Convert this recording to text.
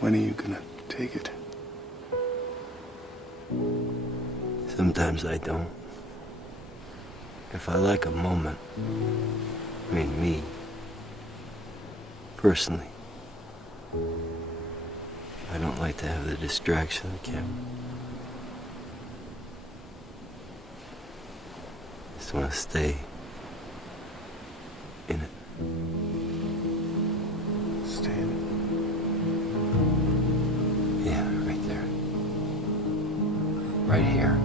When are you gonna take it? Sometimes I don't. If I like a moment, I mean me, personally, I don't like to have the distraction of the camera. I just want to stay in it. Stay in Yeah, right there. Right here.